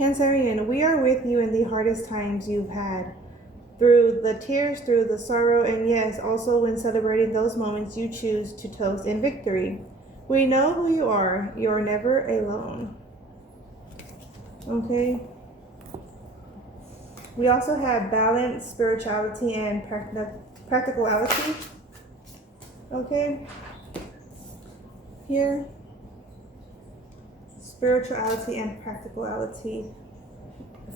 Cancerian, we are with you in the hardest times you've had. Through the tears, through the sorrow, and yes, also when celebrating those moments you choose to toast in victory. We know who you are. You're never alone. Okay? We also have balance, spirituality, and practicality. Okay? Here. Spirituality and practicality.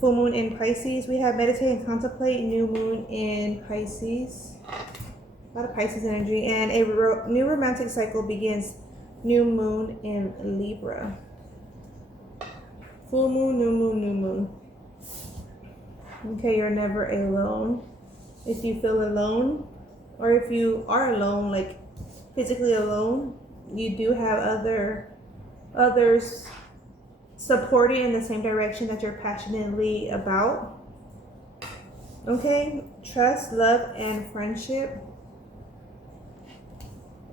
Full moon in Pisces. We have meditate and contemplate. New moon in Pisces. A lot of Pisces energy. And a new romantic cycle begins. New moon in Libra. Full moon, new moon, new moon. Okay, you're never alone. If you feel alone, or if you are alone, like physically alone, you do have others supporting in the same direction that you're passionately about. Okay, trust, love, and friendship,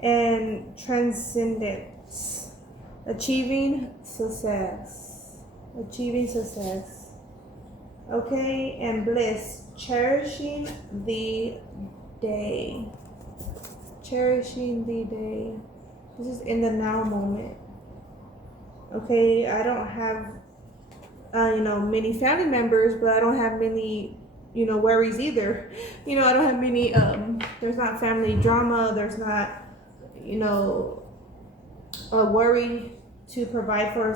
and transcendence, achieving success, okay, and bliss, cherishing the day, this is in the now moment. Okay, I don't have, many family members, but I don't have many, worries either. I don't have many, there's not family drama, there's not, a worry to provide for,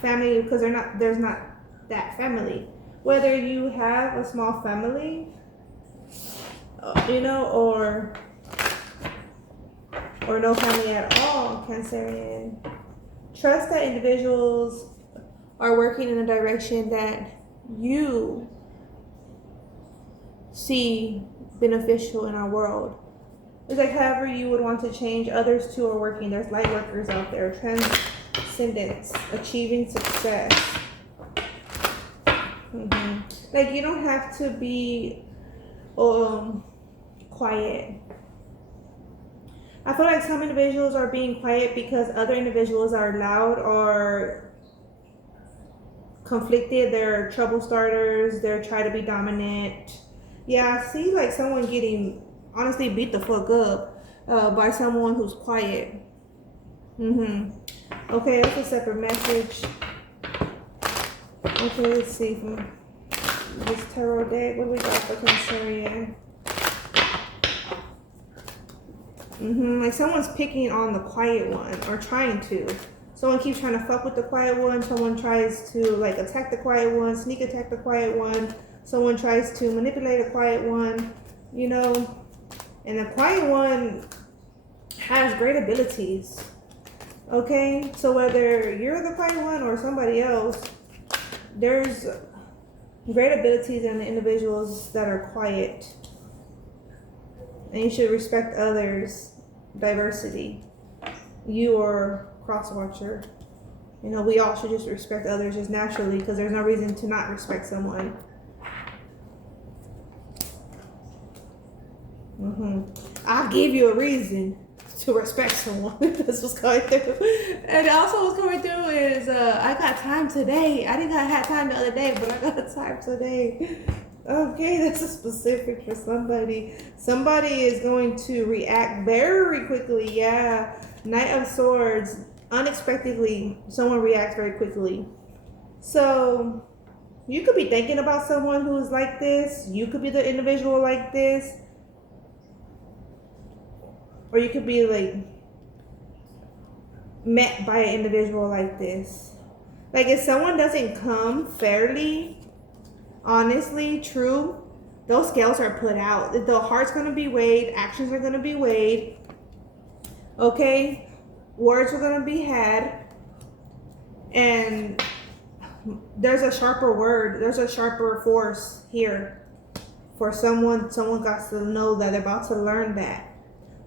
family, because there's not that family. Whether you have a small family, or no family at all, Cancerian. Trust that individuals are working in a direction that you see beneficial in our world. It's like however you would want to change, others too are working. There's light workers out there. Transcendence, achieving success. Like you don't have to be quiet. I feel like some individuals are being quiet because other individuals are loud or conflicted. They're trouble starters. They're trying to be dominant. Yeah, I see like someone getting honestly beat the fuck up by someone who's quiet. Okay, that's a separate message. Okay, let's see from this tarot deck. What do we got for Cancerian? Like someone's picking on the quiet one or trying to. Someone keeps trying to fuck with the quiet one. Someone tries to like attack the quiet one, sneak attack the quiet one. Someone tries to manipulate a quiet one, and the quiet one has great abilities. Okay, so whether you're the quiet one or somebody else, there's great abilities in the individuals that are quiet. And you should respect others' diversity. You are cross-watcher. We all should just respect others just naturally because there's no reason to not respect someone. I'll give you a reason to respect someone. That's what's coming through. And also what's coming through is I got time today. I didn't have time the other day, but I got time today. Okay, that's a specific for somebody. Somebody is going to react very quickly. Yeah. Knight of Swords. Unexpectedly, someone reacts very quickly. So, you could be thinking about someone who is like this. You could be the individual like this. Or you could be like met by an individual like this. Like if someone doesn't come fairly, honestly, true, those scales are put out. The heart's going to be weighed. Actions are going to be weighed. Okay? Words are going to be had. And there's a sharper word. There's a sharper force here. For someone got to know that they're about to learn that.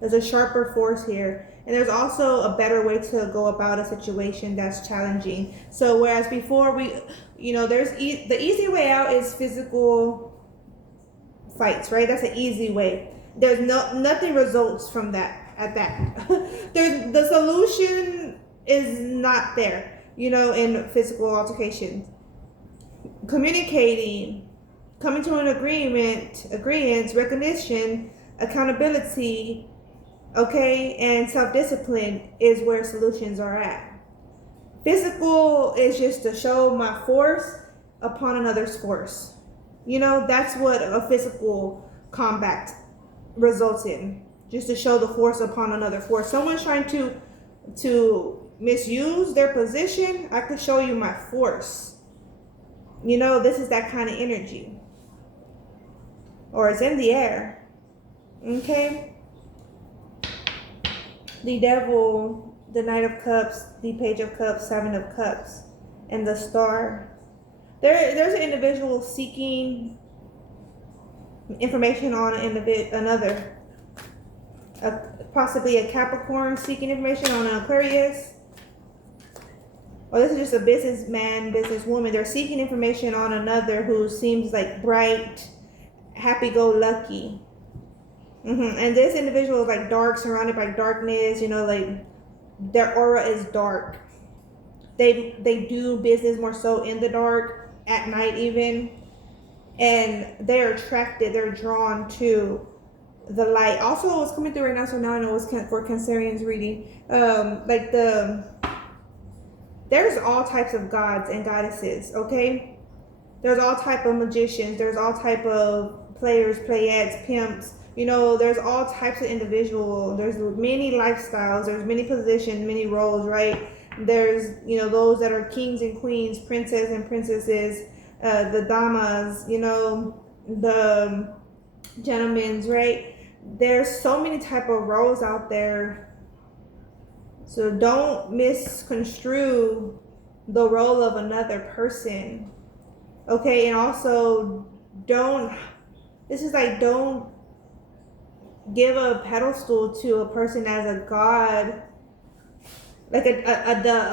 There's a sharper force here. And there's also a better way to go about a situation that's challenging. So whereas before there's the easy way out is physical fights, right? That's an easy way. There's nothing results from that at that. The solution is not there, in physical altercations. communicating, coming to an agreement, recognition, accountability, okay, and self-discipline is where solutions are at. Physical is just to show my force upon another's force. You know, that's what a physical combat results in. Just to show the force upon another force. Someone's trying to misuse their position, I could show you my force. You know, this is that kind of energy. Or it's in the air. Okay? The devil, the Knight of Cups, the Page of Cups, Seven of Cups, and the Star. There's an individual seeking information on another. Possibly a Capricorn seeking information on an Aquarius. Or this is just a businessman, businesswoman. They're seeking information on another who seems like bright, happy-go-lucky. And this individual is like dark, surrounded by darkness. You know, like their aura is dark. They do business more so in the dark, at night even. And they're attracted, they're drawn to the light. Also, what's coming through right now, so now I know it's for Cancerian's reading. There's all types of gods and goddesses, okay? There's all type of magicians. There's all type of players, playettes, pimps. You know, there's all types of individuals. There's many lifestyles. There's many positions, many roles, right? There's, you know, those that are kings and queens, princes and princesses, the damas, you know, the gentlemen's, right? There's so many type of roles out there. So don't misconstrue the role of another person. Okay, and also don't give a pedestal to a person as a god, like a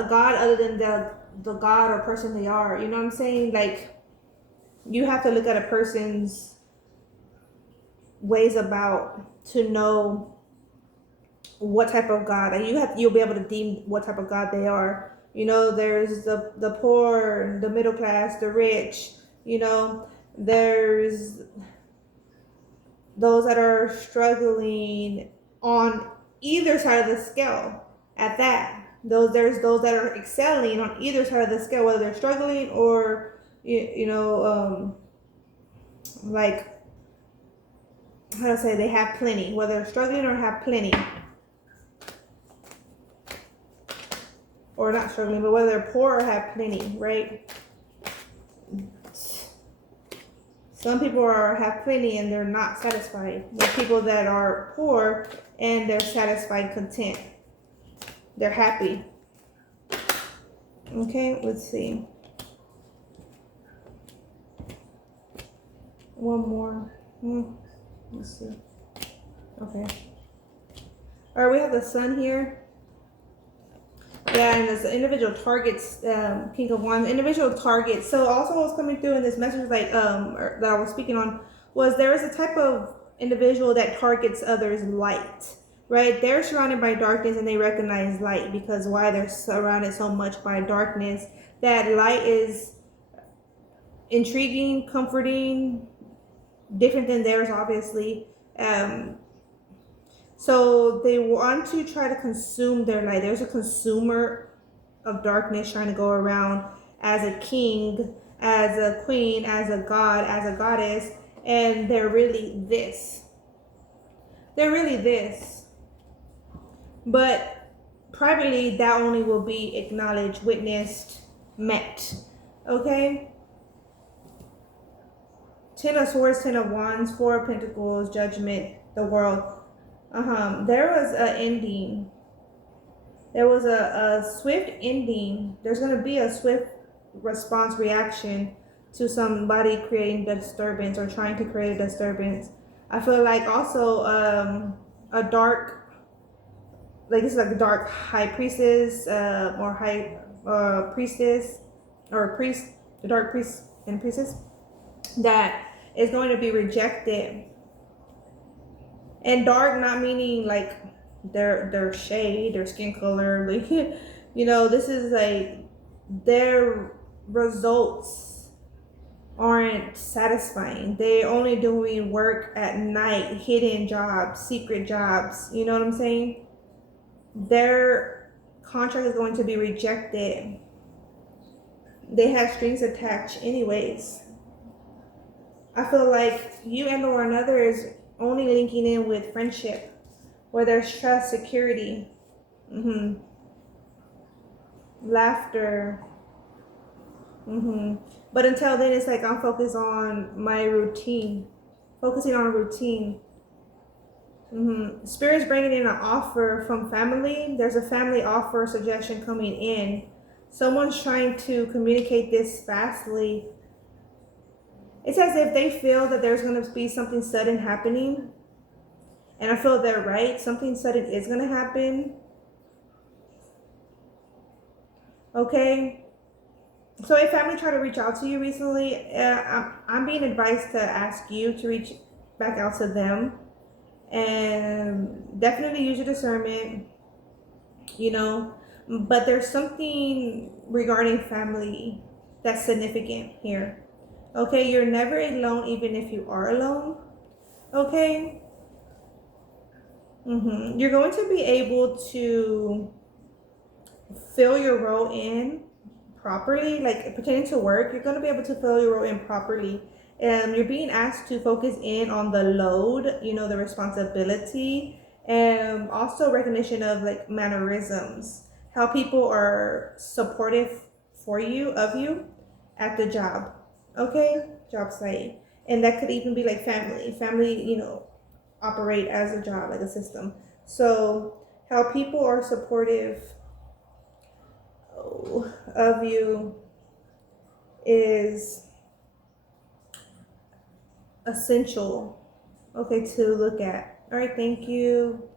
god other than the god or person they are. You know what I'm saying? Like, you have to look at a person's ways about to know what type of god, and you'll be able to deem what type of god they are. You know, there's the poor, the middle class, the rich. You know, there's those that are struggling on either side of the scale. At that, there's those that are excelling on either side of the scale, whether they're struggling or like, how to say, they have plenty, whether they're struggling or have plenty. Or not struggling, but whether they're poor or have plenty, right? Some people have plenty and they're not satisfied. There's people that are poor and they're satisfied, content. They're happy. Okay, let's see. One more. Let's see. Okay. All right, we have the Sun here. Yeah, and this individual targets, King of Wands, individual targets. So also what's coming through in this message, like that I was speaking on, was there is a type of individual that targets others' light, right? They're surrounded by darkness and they recognize light, because why they're surrounded so much by darkness, that light is intriguing, comforting, different than theirs, obviously. So they want to try to consume their light. There's a consumer of darkness trying to go around as a king, as a queen, as a god, as a goddess, and they're really this. They're really this. But privately, that only will be acknowledged, witnessed, met. Okay? 10 of Swords, 10 of Wands, 4 of Pentacles, Judgment, the World. There was an ending. There was a swift ending. There's going to be a swift response, reaction to somebody creating disturbance or trying to create a disturbance. I feel like also a dark, like this is like a dark high priestess or high priestess or priest, the dark priest and priestess that is going to be rejected. And dark not meaning like their shade, their skin color, like, you know, this is like their results aren't satisfying. They're only doing work at night, hidden jobs, secret jobs. You know what I'm saying? Their contract is going to be rejected. They have strings attached anyways. I feel like you and or another is only linking in with friendship, where there's trust, security, laughter. But until then, it's like I'm focused on my routine, focusing on a routine. Spirit's bringing in an offer from family. There's a family offer suggestion coming in. Someone's trying to communicate this fastly. It's as if they feel that there's going to be something sudden happening. And I feel they're right. Something sudden is going to happen. Okay? So if family tried to reach out to you recently, I'm being advised to ask you to reach back out to them. And definitely use your discernment, you know. But there's something regarding family that's significant here. Okay, you're never alone, even if you are alone. Okay. You're going to be able to fill your role in properly, like pertaining to work. You're going to be able to fill your role in properly. You're being asked to focus in on the load, you know, the responsibility, and also recognition of like mannerisms, how people are supportive for you, of you at the job. Okay, job site. And that could even be like family, you know, operate as a job, like a system. So how people are supportive of you is essential, okay, to look at. All right, thank you.